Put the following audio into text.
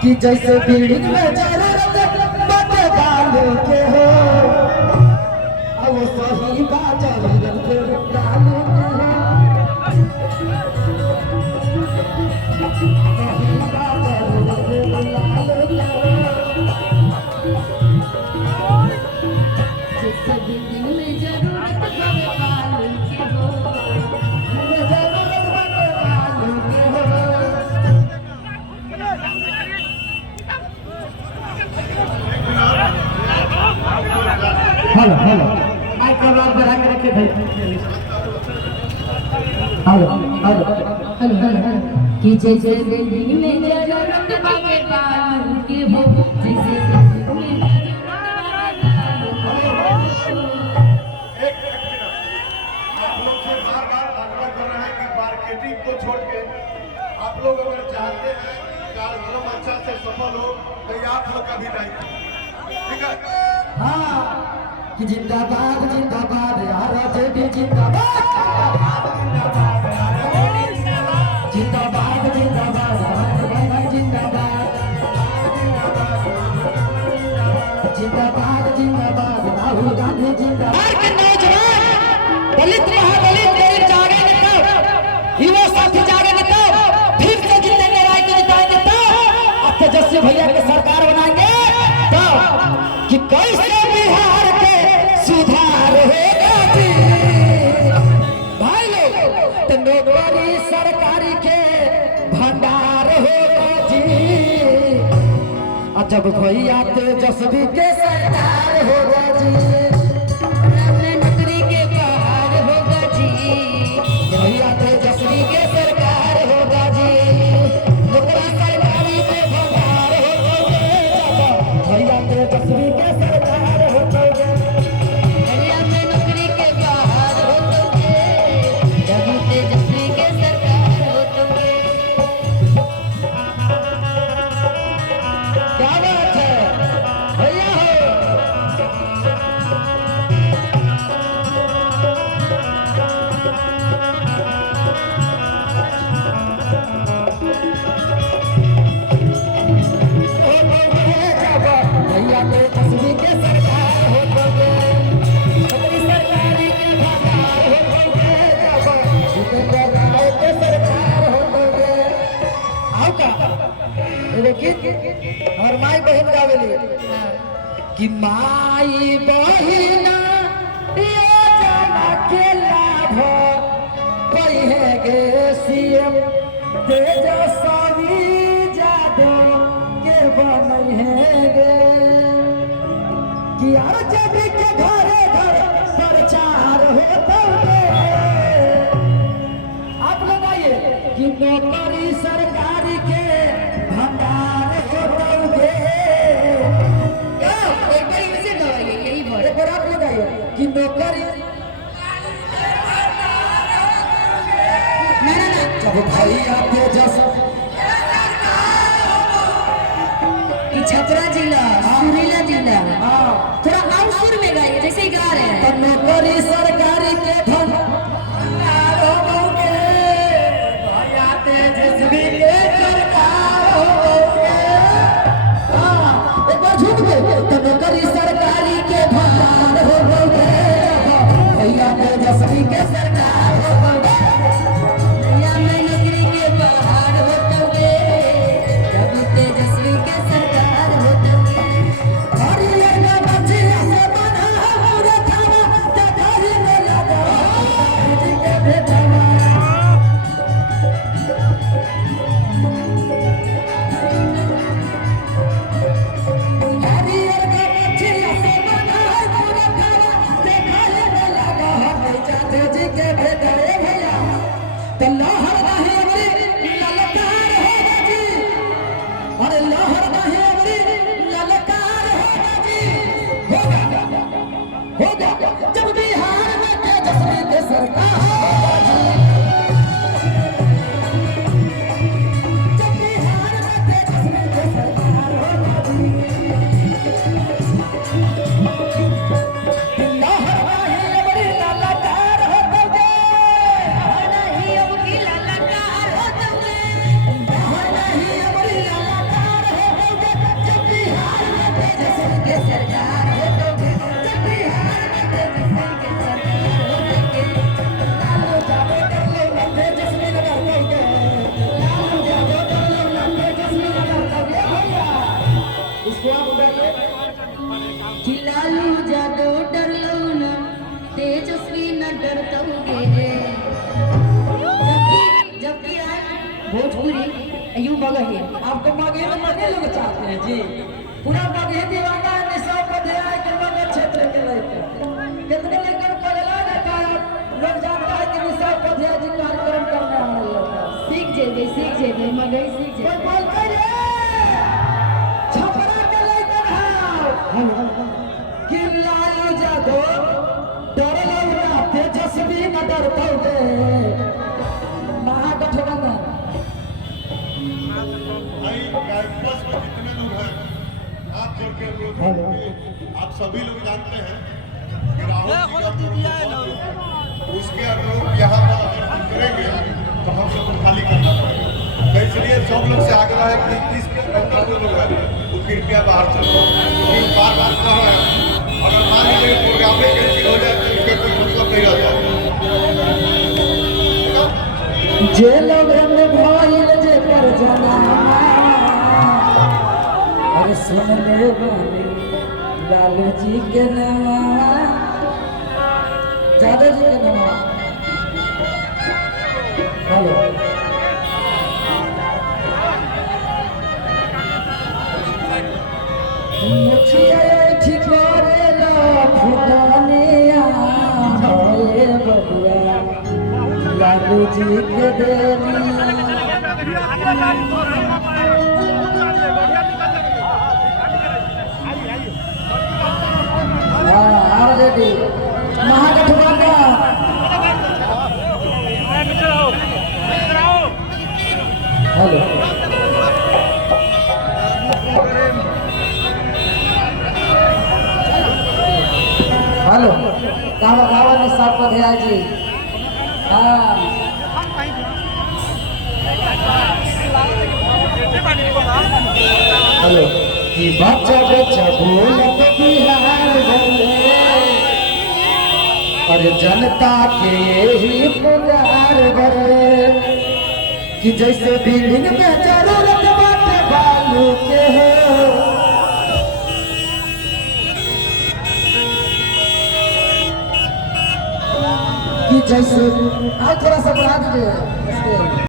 कि जैसे बिल्डिंग में जरूरत बटे डाले के हो अब सही बात जरूरत डाले के हो सही बात जरूरत डाले के हो जैसे बिल्डिंग में जरूरत बटे डाले के हो जरूरत बटे डाले के हो। हेलो हेलो माइक का आवाज बढ़ा के रखे भाई। हेलो हेलो हेलो हेलो कि जैसे बिल्डिंग में जरूरत बटे डाले के हो जैसे बिल्डिंग में मार्केटिंग को छोड़ के आप लोग अगर चाहते हैं कि कार्यक्रम अच्छा से सफल हो तो ये आप लोग का भी दायित्व ठीक है। हाँ कि जिंदाबाद जिंदाबाद यार जेबी जिंदाबाद जिंदाबाद जिंदाबाद जिंदाबाद जिंदाबाद जिंदाबाद राहुल गांधी जिंदाबाद के नौजवान दलित महादलित गरीब जागेंगे तब युवा साथी जागेंगे तब फिर से जितेंगे राय को जिताएंगे तब अब तेजस्वी भैया की सरकार बनाएंगे तब कि कैसे बिहार के सुधार होगा जी भाई लोग तो नौकरी सरकारी के भंडार होगा जी जब भैया तेजस्वी के सरकार होगा जी नौकरी के बाहर होगा जी भैया तेजस्वी के सरकार होगा जी नौकरी सरकारी के भंडार होगा भैया तेजस्वी के सरकार होगा हरिया में नौकरी के बाहर होतोगे जब तेजस्वी के सरकार होतोगे क्या बात है भैया भैया तेजस्वी के सरकार होगा नौकरी सरकारी के भंडार होगा जितेंद्र राय के सरकार होगा आओ का देखिए और माई बहन गावेली कि माई बहन योजना के लाभ कहे गे सीएम तेजस्वी यादव के बने गे कि आरजेडी के घरे घर प्रचार होता है आप लोग आइए कि नौकरी सरकारी के भंडार होते एक बार इसे दबाइए यही बोल एक बार आप लोग आइए कि नौकरी ना ना ना जब भैया तेजस्वी कि छपरा जिला सुरीला जिला हाँ थोड़ा आउट सुर में गाइए जैसे ही गा रहे हैं तो नौकरी सरकारी के भंडार होगे भैया तेजस्वी के सरकार होगे हाँ एक बार झूठ बोल तो नौकरी सरकारी के भंडार होगे भैया तेजस्वी के सरकार होगे हरिया में नौकरी के बाहर होतोगे जब तेजस्वी के सरकार होतोगे हरियाणा बच्चिया से बना पूरा खाना ते घरी में लगा जी के बेटवा हरियाणा बच्चिया से बना पूरा खाना ते घरी में लगा जाते जी के बेटा रे भैया तो लहर नहीं अमरी ललकार होगा जी अरे लहर नहीं अमरी ललकार होगा जी होगा जब बिहार में तेजस्वी के सरकार होगा जी जब बिहार में तेजस्वी के सरकार होगा जी लहर नहीं अमरी ललकार होगा जी नहीं अब की ललकार होतोगे लहर नहीं अमरी ललकार भोजपुरी यू मगही। आपको मगे में मगे लोग चाहते हैं जी। पूरा मगे दीवाना है निशा को दे आए के मगे क्षेत्र के लड़के कितने लेकर पढ़ला ना का लोग जानता है कि निशा को दे जी कार्यक्रम करने वाले लोग सीख जेबे मगही सीख कोई जेबे। बोलते रे छपरा के लेकर हां कि लालू यादव डरला ना तेजस्वी न डरता है महागठबंधन। भाई कैंपस में जितने लोग हैं आप जोड़ के अनुरोध करेंगे। आप सभी लोग जानते हैं कि राहुल जी का उसके अनुरूप यहाँ पर अगर हम करेंगे तो हम सबको खाली करना पड़ेगा। तो इसलिए सब लोग से आग्रह है कि इसके अंदर जो लोग हैं वो कृपया बाहर चलो, क्योंकि बार बार कह रहे हैं अगर मान लीजिए प्रोग्राम में कैंसिल हो जाए तो इसका कोई मतलब नहीं रह जाए। जे लोग हमने भाईल जे पर जाना और सुन ले वाले लालू जी के नाम यादव जी के नाम। हेलो मुखिया ठिकारे ला फुटानिया होए बबुआ लालू जी के देनी। ऑलरेडी महागठबंधन हेलो हेलो गावा निशा को दे जी। हाँ हेलो कि बच्चा बच्चा बोलत बिहार भले और जनता के यही पुकार भरे कि जैसे बिल्डिंग में जरूरत बाटे बालू के हो कि जैसे थोड़ा सा बढ़ा दीजिए।